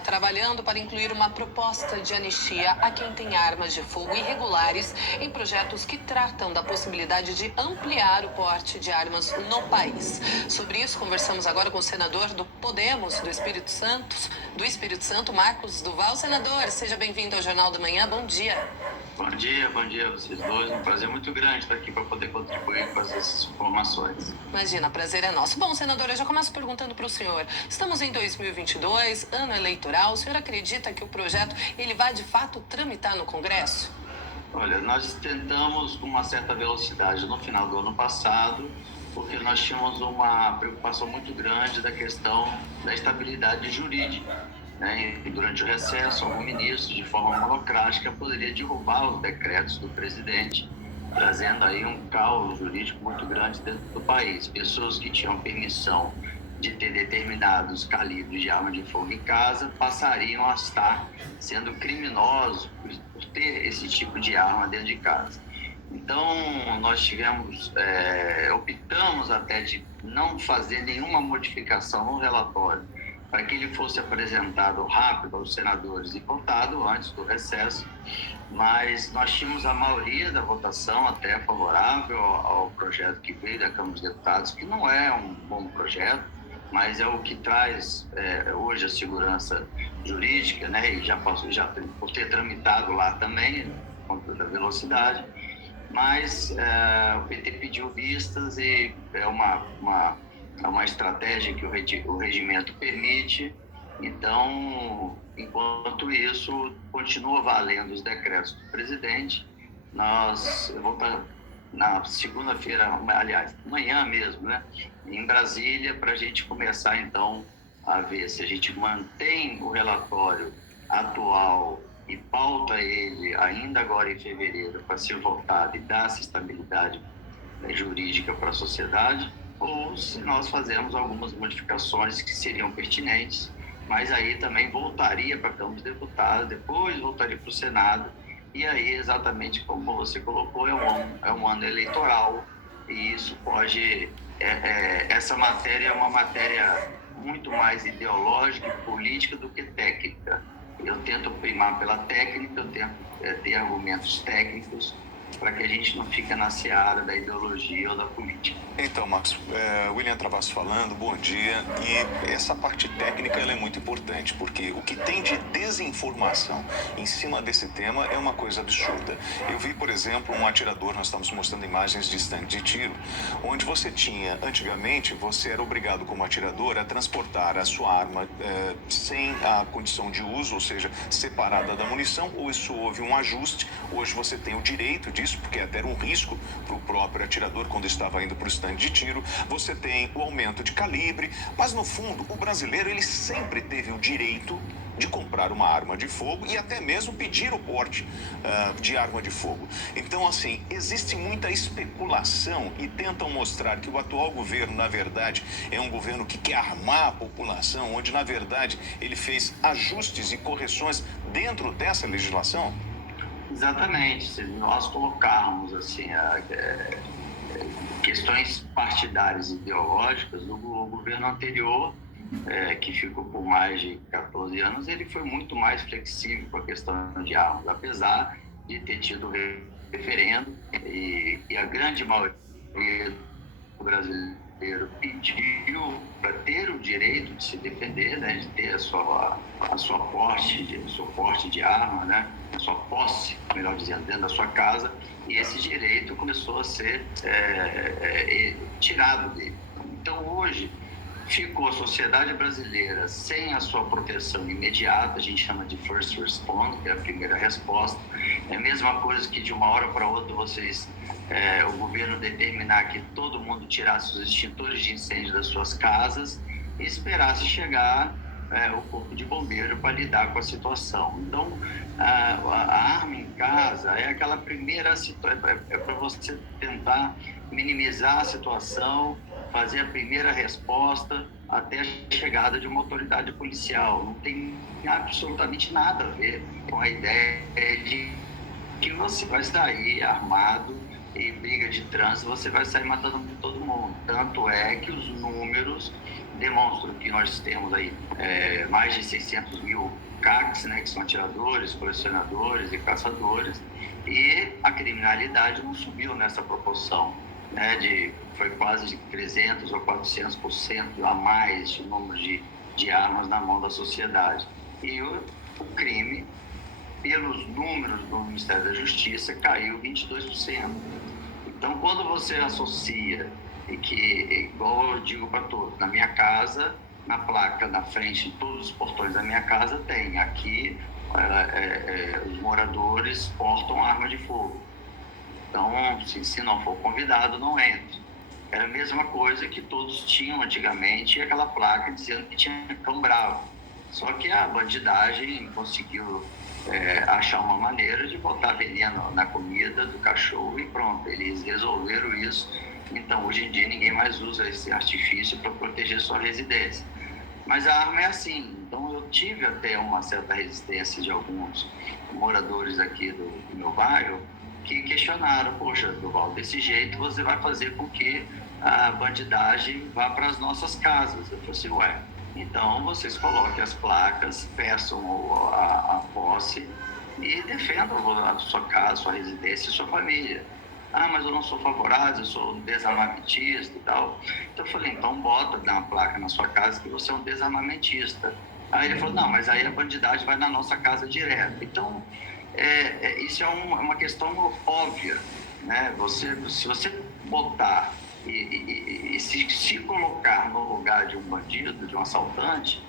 Trabalhando para incluir uma proposta de anistia a quem tem armas de fogo irregulares em projetos que tratam da possibilidade de ampliar o porte de armas no país. Sobre isso, conversamos agora com o senador do Podemos do Espírito Santo, Marcos Duval. Senador, seja bem-vindo ao Jornal da Manhã. Bom dia. Bom dia a vocês dois. Um prazer muito grande estar aqui para poder contribuir com essas informações. Imagina, prazer é nosso. Bom, senador, eu já começo perguntando para o senhor. Estamos em 2022, ano eleitoral. O senhor acredita que o projeto ele vai, de fato, tramitar no Congresso? Olha, nós tentamos com uma certa velocidade no final do ano passado, porque nós tínhamos uma preocupação muito grande da questão da estabilidade jurídica. E durante o recesso, algum ministro, de forma monocrática, poderia derrubar os decretos do presidente, trazendo aí um caos jurídico muito grande dentro do país. Pessoas que tinham permissão de ter determinados calibres de arma de fogo em casa passariam a estar sendo criminosos por ter esse tipo de arma dentro de casa. Então, nós optamos até de não fazer nenhuma modificação no relatório, para que ele fosse apresentado rápido aos senadores e votado antes do recesso, mas nós tínhamos a maioria da votação até favorável ao projeto que veio da Câmara dos Deputados, que não é um bom projeto, mas é o que traz hoje a segurança jurídica, e já por ter tramitado lá também, com toda a velocidade, mas o PT pediu vistas e é uma estratégia que o regimento permite. Então, enquanto isso, continua valendo os decretos do presidente. Eu vou estar na segunda-feira, aliás, amanhã mesmo, em Brasília, para a gente começar, então, a ver se a gente mantém o relatório atual e pauta ele ainda agora em fevereiro para ser votado e dar essa estabilidade jurídica para a sociedade, ou se nós fazemos algumas modificações que seriam pertinentes, mas aí também voltaria para a Câmara dos Deputados, depois voltaria para o Senado, e aí, exatamente como você colocou, é um ano eleitoral, e isso pode... essa matéria é uma matéria muito mais ideológica e política do que técnica. Eu tento primar pela técnica, eu tento ter argumentos técnicos, para que a gente não fique na seara da ideologia ou da política. Então, Marcos, William Travassos falando, bom dia. E essa parte técnica ela é muito importante, porque o que tem de desinformação em cima desse tema é uma coisa absurda. Eu vi, por exemplo, um atirador, nós estamos mostrando imagens de estande de tiro, onde você tinha, antigamente, você era obrigado como atirador a transportar a sua arma sem a condição de uso, ou seja, separada da munição, ou isso houve um ajuste. Hoje você tem o direito disso, porque até era um risco para o próprio atirador quando estava indo para o estande de tiro. Você tem o aumento de calibre, mas no fundo o brasileiro ele sempre teve o direito de comprar uma arma de fogo e até mesmo pedir o porte de arma de fogo. Então, assim, existe muita especulação e tentam mostrar que o atual governo, na verdade, é um governo que quer armar a população, onde, na verdade, ele fez ajustes e correções dentro dessa legislação. Exatamente. Se nós colocarmos assim, questões partidárias e ideológicas, o governo anterior, que ficou por mais de 14 anos, ele foi muito mais flexível com a questão de armas, apesar de ter tido referendo e a grande maioria do brasileiro pediu para ter o direito de se defender, de ter a sua porte de arma, a sua posse, melhor dizendo, dentro da sua casa, e esse direito começou a ser tirado dele. Então, hoje, ficou a sociedade brasileira sem a sua proteção imediata, a gente chama de first response, que é a primeira resposta. É a mesma coisa que de uma hora para outra o governo determinar que todo mundo tirasse os extintores de incêndio das suas casas e esperasse chegar o corpo de bombeiro para lidar com a situação. Então, a arma em casa é aquela primeira situação, é para você tentar minimizar a situação, fazer a primeira resposta até a chegada de uma autoridade policial. Não tem absolutamente nada a ver com a ideia de que você vai sair armado e briga de trânsito, você vai sair matando todo mundo. Tanto é que os números demonstram que nós temos aí mais de 600 mil CACs, né, que são atiradores, colecionadores e caçadores, e a criminalidade não subiu nessa proporção, né, foi quase de 300 ou 400% a mais o número de armas na mão da sociedade. E o crime, pelos números do Ministério da Justiça, caiu 22%. Então, quando você associa, e que, igual eu digo para todos, na minha casa, na placa na frente de todos os portões da minha casa tem, aqui os moradores portam arma de fogo. Então, se não for convidado, não entra. Era a mesma coisa que todos tinham antigamente, aquela placa dizendo que tinha cão bravo. Só que a bandidagem conseguiu achar uma maneira de botar veneno na comida do cachorro e pronto, eles resolveram isso. Então, hoje em dia, ninguém mais usa esse artifício para proteger sua residência. Mas a arma é assim. Então, eu tive até uma certa resistência de alguns moradores aqui do meu bairro que questionaram: poxa, Durval, desse jeito você vai fazer com que a bandidagem vá para as nossas casas. Eu falei assim, ué, então vocês coloquem as placas, peçam a posse e defendam a sua casa, sua residência e sua família. Ah, mas eu não sou favorável, eu sou desarmamentista e tal. Então eu falei, então bota uma placa na sua casa que você é um desarmamentista. Aí ele falou, não, mas aí a bandidagem vai na nossa casa direto. Então, isso é uma questão óbvia, né? Se você botar e se colocar no lugar de um bandido, de um assaltante,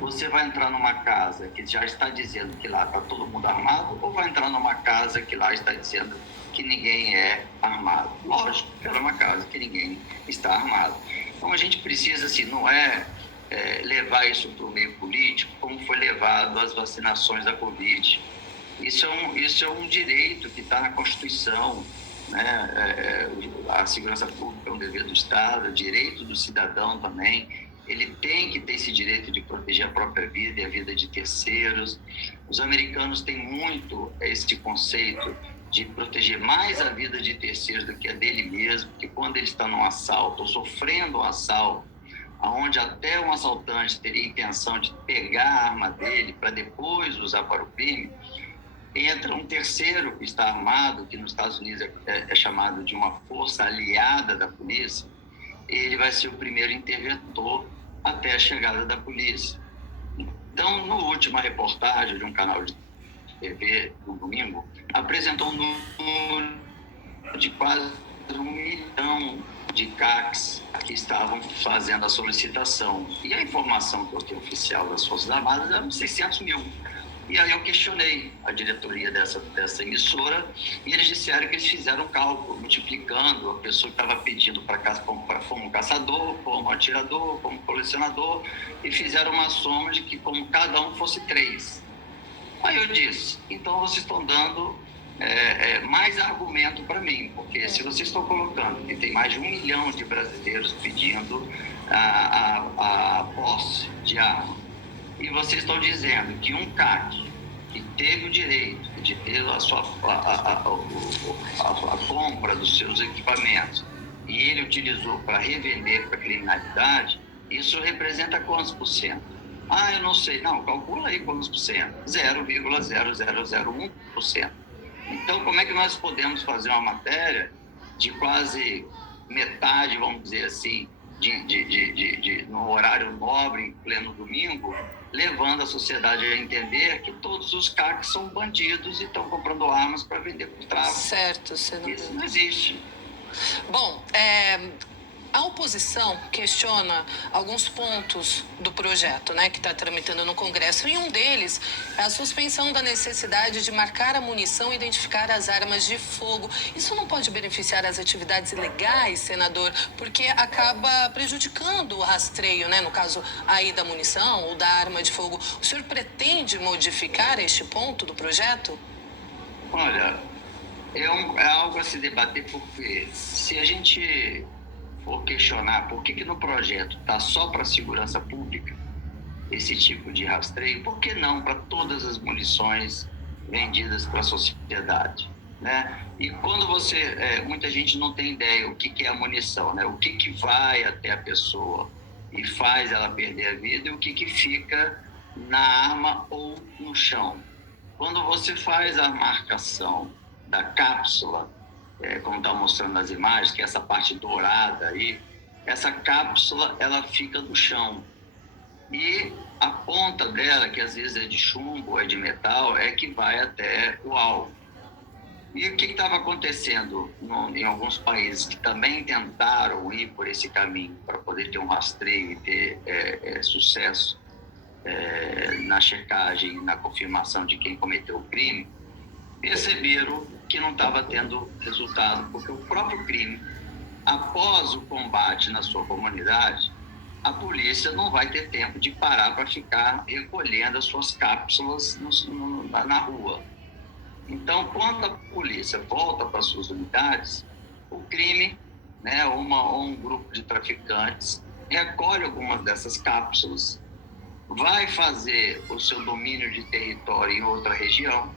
você vai entrar numa casa que já está dizendo que lá está todo mundo armado, ou vai entrar numa casa que lá está dizendo que ninguém é armado? Lógico, era uma casa que ninguém está armado. Então a gente precisa, assim, não levar isso para o meio político como foi levado as vacinações da Covid. Isso é um direito que está na Constituição, né? A segurança pública é um dever do Estado, é direito do cidadão também. Ele tem que ter esse direito de proteger a própria vida e a vida de terceiros. Os americanos têm muito esse conceito de proteger mais a vida de terceiros do que a dele mesmo, porque quando ele está num assalto ou sofrendo um assalto, onde até um assaltante teria a intenção de pegar a arma dele para depois usar para o crime, entra um terceiro que está armado, que nos Estados Unidos é chamado de uma força aliada da polícia. Ele vai ser o primeiro interventor até a chegada da polícia. Então, na última reportagem de um canal de TV, no domingo, apresentou um número de quase 1 milhão de CACs que estavam fazendo a solicitação. E a informação que eu tenho oficial das Forças Armadas eram 600 mil. E aí eu questionei a diretoria dessa emissora e eles disseram que eles fizeram um cálculo, multiplicando a pessoa que estava pedindo como caçador, como atirador, como colecionador, e fizeram uma soma de que como cada um fosse 3. Aí eu disse, então vocês estão dando mais argumento para mim, porque se vocês estão colocando que tem mais de 1 milhão de brasileiros pedindo a posse de arma, e vocês estão dizendo que um CAC que teve o direito de ter a compra dos seus equipamentos e ele utilizou para revender para a criminalidade, isso representa quantos por cento? Ah, eu não sei. Não, calcula aí quantos por cento. 0,0001%. Então, como é que nós podemos fazer uma matéria de quase metade, vamos dizer assim, no horário nobre, em pleno domingo, levando a sociedade a entender que todos os CACs são bandidos e estão comprando armas para vender por tráfico. Certo, senador. Isso não existe. Bom, a oposição questiona alguns pontos do projeto, né, que está tramitando no Congresso, e um deles é a suspensão da necessidade de marcar a munição e identificar as armas de fogo. Isso não pode beneficiar as atividades ilegais, senador, porque acaba prejudicando o rastreio, né, no caso aí da munição ou da arma de fogo. O senhor pretende modificar este ponto do projeto? Olha, é algo a se debater, porque se a gente for questionar por que no projeto está só para a segurança pública esse tipo de rastreio, por que não para todas as munições vendidas para a sociedade? né? E quando muita gente não tem ideia o que é a munição, né? O que vai até a pessoa e faz ela perder a vida e o que fica na arma ou no chão. Quando você faz a marcação da cápsula, como está mostrando nas imagens, que é essa parte dourada aí, essa cápsula ela fica no chão. E a ponta dela, que às vezes é de chumbo ou é de metal, é que vai até o alvo. E o que estava acontecendo em alguns países que também tentaram ir por esse caminho para poder ter um rastreio e ter sucesso na checagem, na confirmação de quem cometeu o crime, perceberam que não estava tendo resultado, porque o próprio crime, após o combate na sua comunidade, a polícia não vai ter tempo de parar para ficar recolhendo as suas cápsulas na rua. Então, quando a polícia volta para suas unidades, o crime, né, ou um grupo de traficantes, recolhe algumas dessas cápsulas, vai fazer o seu domínio de território em outra região,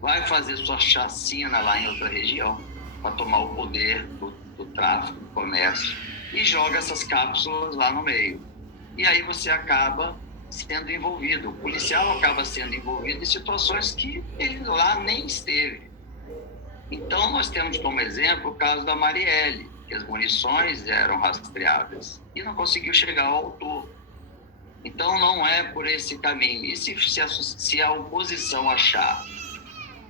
vai fazer sua chacina lá em outra região, para tomar o poder do tráfico, do comércio, e joga essas cápsulas lá no meio. E aí você acaba sendo envolvido, o policial acaba sendo envolvido em situações que ele lá nem esteve. Então, nós temos como exemplo o caso da Marielle, que as munições eram rastreáveis e não conseguiu chegar ao autor. Então, não é por esse caminho. E se a oposição achar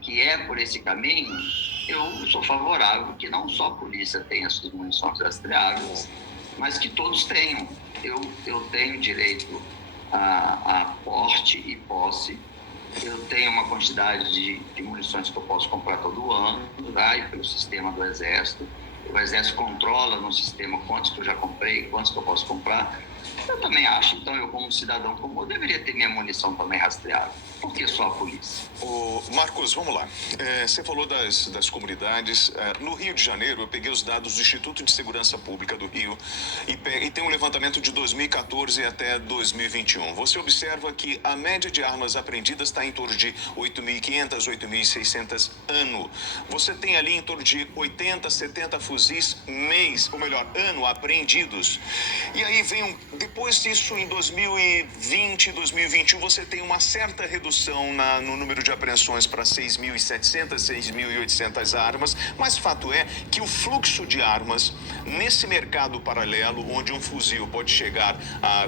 que é por esse caminho, eu sou favorável que não só a polícia tenha suas munições rastreáveis, mas que todos tenham. Eu tenho direito a porte e posse. Eu tenho uma quantidade de munições que eu posso comprar todo ano, tá? E pelo sistema do Exército. O Exército controla no sistema quantos que eu já comprei, quantos que eu posso comprar. Eu também acho, então, eu como cidadão comum, eu deveria ter minha munição também rastreada. Por que só a polícia? Marcos, vamos lá. Você falou das comunidades. No Rio de Janeiro, eu peguei os dados do Instituto de Segurança Pública do Rio e tem um levantamento de 2014 até 2021. Você observa que a média de armas apreendidas está em torno de 8.500, 8.600 ano. Você tem ali em torno de 80, 70 fuzis mês, ou melhor, ano apreendidos. E aí depois disso, em 2020, 2021, você tem uma certa redução no número de apreensões para 6.700, 6.800 armas, mas fato é que o fluxo de armas nesse mercado paralelo, onde um fuzil pode chegar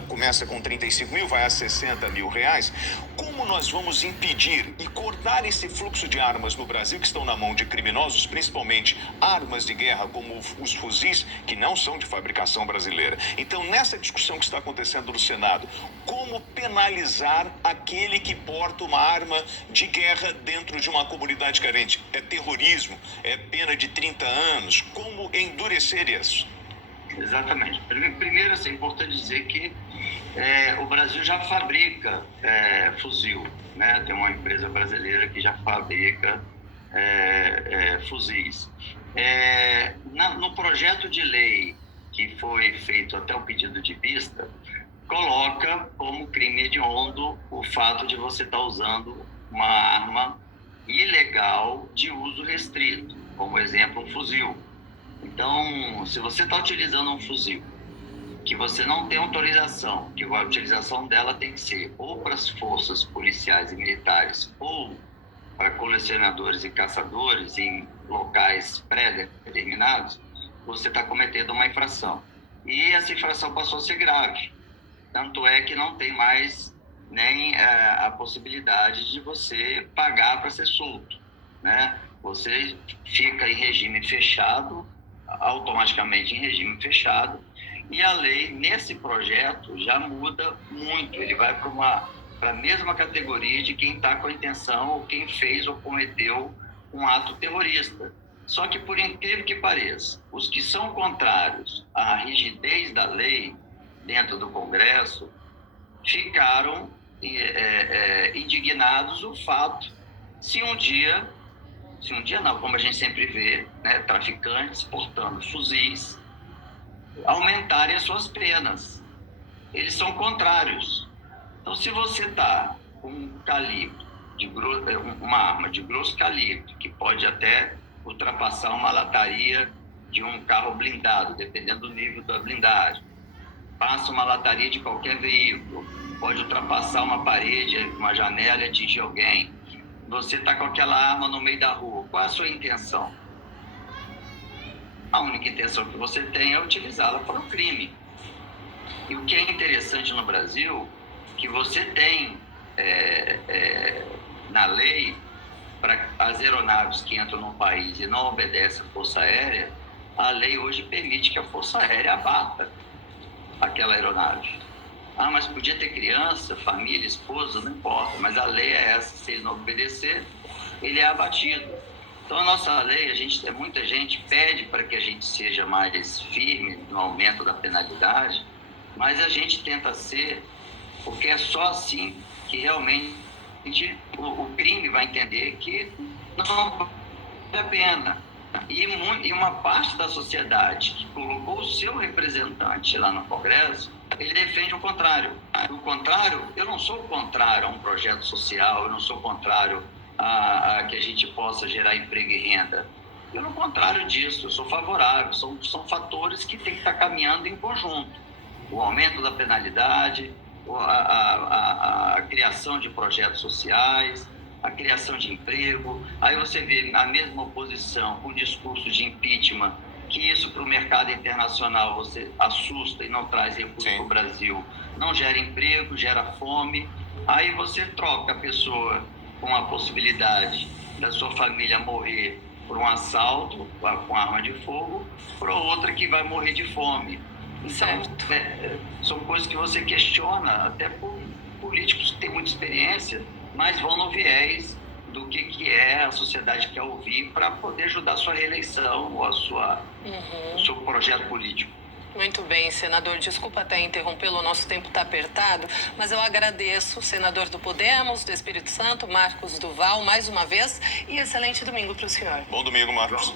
começa com 35 mil, vai a 60 mil reais, como nós vamos impedir e cortar esse fluxo de armas no Brasil que estão na mão de criminosos, principalmente armas de guerra como os fuzis, que não são de fabricação brasileira? Então, nessa discussão que está acontecendo no Senado, como penalizar aquele que porta uma arma de guerra dentro de uma comunidade carente? É terrorismo? É pena de 30 anos? Como endurecer isso? Exatamente. Primeiro, é importante dizer que o Brasil já fabrica fuzil, né? Tem uma empresa brasileira que já fabrica fuzis. No projeto de lei que foi feito até o pedido de vista, coloca como crime hediondo o fato de você estar usando uma arma ilegal de uso restrito, como exemplo, um fuzil. Então, se você está utilizando um fuzil que você não tem autorização, que a utilização dela tem que ser ou para as forças policiais e militares ou para colecionadores e caçadores em locais pré-determinados, você está cometendo uma infração. E essa infração passou a ser grave. Tanto é que não tem mais nem a possibilidade de você pagar para ser solto, né? Você fica em regime fechado, automaticamente em regime fechado, e a lei, nesse projeto, já muda muito. Ele vai para a mesma categoria de quem está com a intenção ou quem fez ou cometeu um ato terrorista. Só que, por incrível que pareça, os que são contrários à rigidez da lei dentro do Congresso ficaram indignados o fato se um dia não, como a gente sempre vê, né, traficantes portando fuzis aumentarem as suas penas. Eles são contrários. Então, se você está com um calibre uma arma de grosso calibre, que pode até ultrapassar uma lataria de um carro blindado, dependendo do nível da blindagem. Passa uma lataria de qualquer veículo, pode ultrapassar uma parede, uma janela e atingir alguém. Você está com aquela arma no meio da rua, qual é a sua intenção? A única intenção que você tem é utilizá-la para o crime. E o que é interessante no Brasil, que você tem na lei, para as aeronaves que entram no país e não obedecem à Força Aérea, a lei hoje permite que a Força Aérea abata aquela aeronave. Ah, mas podia ter criança, família, esposa, não importa, mas a lei é essa, se ele não obedecer, ele é abatido. Então, a nossa lei, muita gente pede para que a gente seja mais firme no aumento da penalidade, mas a gente tenta ser, porque é só assim que realmente o crime vai entender que não vale a pena. E uma parte da sociedade que colocou o seu representante lá no Congresso, ele defende o contrário. O contrário, eu não sou contrário a um projeto social, eu não sou contrário a que a gente possa gerar emprego e renda. Pelo contrário disso, eu sou favorável. São fatores que têm que estar caminhando em conjunto. O aumento da penalidade, a criação de projetos sociais, a criação de emprego. Aí você vê a mesma oposição com discurso de impeachment, que isso para o mercado internacional você assusta e não traz recursos para o Brasil, não gera emprego, gera fome. Aí você troca a pessoa com a possibilidade da sua família morrer por um assalto com arma de fogo, para outra que vai morrer de fome. Então, são coisas que você questiona, até por políticos que têm muita experiência, mas vão no viés do que é a sociedade quer ouvir para poder ajudar a sua reeleição ou o seu projeto político. Muito bem, senador. Desculpa até interrompê-lo, o nosso tempo está apertado, mas eu agradeço, senador do Podemos, do Espírito Santo, Marcos Duval, mais uma vez, e excelente domingo para o senhor. Bom domingo, Marcos.